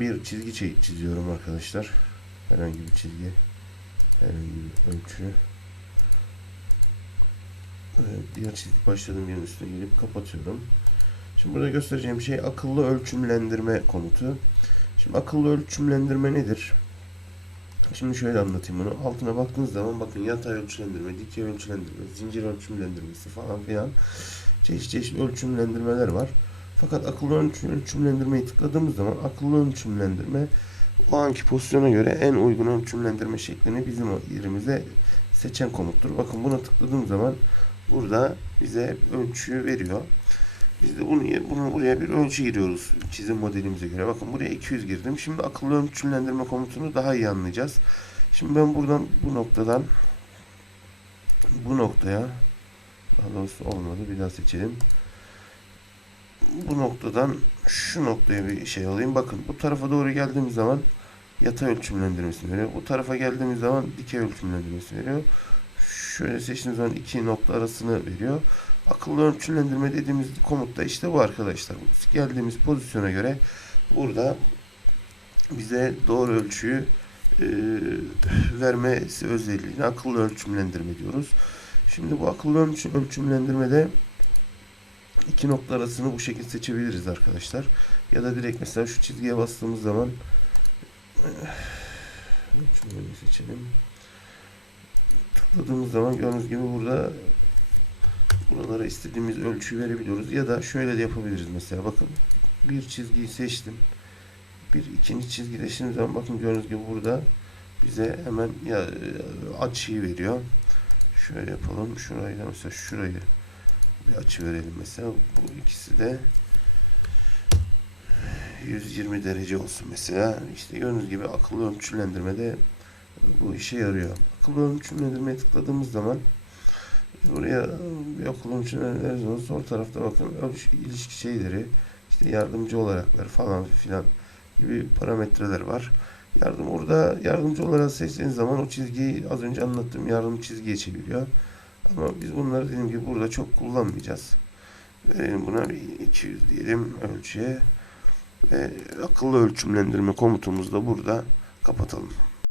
bir çizgi çi- çiziyorum arkadaşlar. Herhangi bir çizgi. Herhangi bir ölçü. Diğer çizgi başladığım yerin üstüne gelip kapatıyorum. Şimdi burada göstereceğim şey akıllı ölçümlendirme komutu. Şimdi akıllı ölçümlendirme nedir? Şimdi şöyle anlatayım bunu. Altına baktığınız zaman bakın yatay ölçümlendirme, dikey ölçümlendirme, zincir ölçümlendirmesi falan filan çeşit çeşit ölçümlendirmeler var. Fakat akıllı ölçüm, ölçümlendirmeyi tıkladığımız zaman akıllı ölçümlendirme o anki pozisyona göre en uygun ölçümlendirme şeklini bizim yerimize seçen komuttur. Bakın buna tıkladığım zaman burada bize ölçüyü veriyor. Biz de bunu, bunu buraya bir ölçü giriyoruz çizim modelimize göre. Bakın buraya 200 girdim. Şimdi akıllı ölçümlendirme komutunu daha iyi anlayacağız. Şimdi ben buradan bu noktadan bu noktaya daha doğrusu olmadı. Bir daha seçelim. Bu noktadan şu noktaya bir şey alayım. Bakın bu tarafa doğru geldiğimiz zaman yatay ölçümlendirmesini veriyor. Bu tarafa geldiğimiz zaman dikey ölçümlendirmesini veriyor. Şöyle seçtiğimiz zaman iki nokta arasını veriyor. Akıllı ölçümlendirme dediğimiz komut da işte bu arkadaşlar. Geldiğimiz pozisyona göre burada bize doğru ölçüyü e, vermesi özelliğine akıllı ölçümlendirme diyoruz. Şimdi bu akıllı ölçü, ölçümlendirmede iki nokta arasını bu şekilde seçebiliriz arkadaşlar. Ya da direkt mesela şu çizgiye bastığımız zaman ölçümlemeyi seçelim. Tıkladığımız zaman gördüğünüz gibi burada buralara istediğimiz ölçüyü verebiliyoruz. Ya da şöyle de yapabiliriz mesela bakın bir çizgiyi seçtim. Bir ikinci çizgi seçtiğim zaman bakın gördüğünüz gibi burada bize hemen ya, açıyı veriyor. Şöyle yapalım. Şurayı da mesela şurayı bir açı verelim mesela. Bu ikisi de 120 derece olsun mesela. İşte gördüğünüz gibi akıllı ölçülendirmede bu işe yarıyor. Akıllı ölçümlendirmeye tıkladığımız zaman buraya bir akıllı ölçümlendirmeniz olur. Sol tarafta bakın ölç ilişki şeyleri işte yardımcı olaraklar falan filan gibi parametreler var. Yardım orada yardımcı olarak seçtiğiniz zaman o çizgiyi az önce anlattığım yardım çizgiye çeviriyor. Ama biz bunları dediğim gibi burada çok kullanmayacağız. Verelim buna bir 200 diyelim ölçüye. Ve akıllı ölçümlendirme komutumuzda burada kapatalım.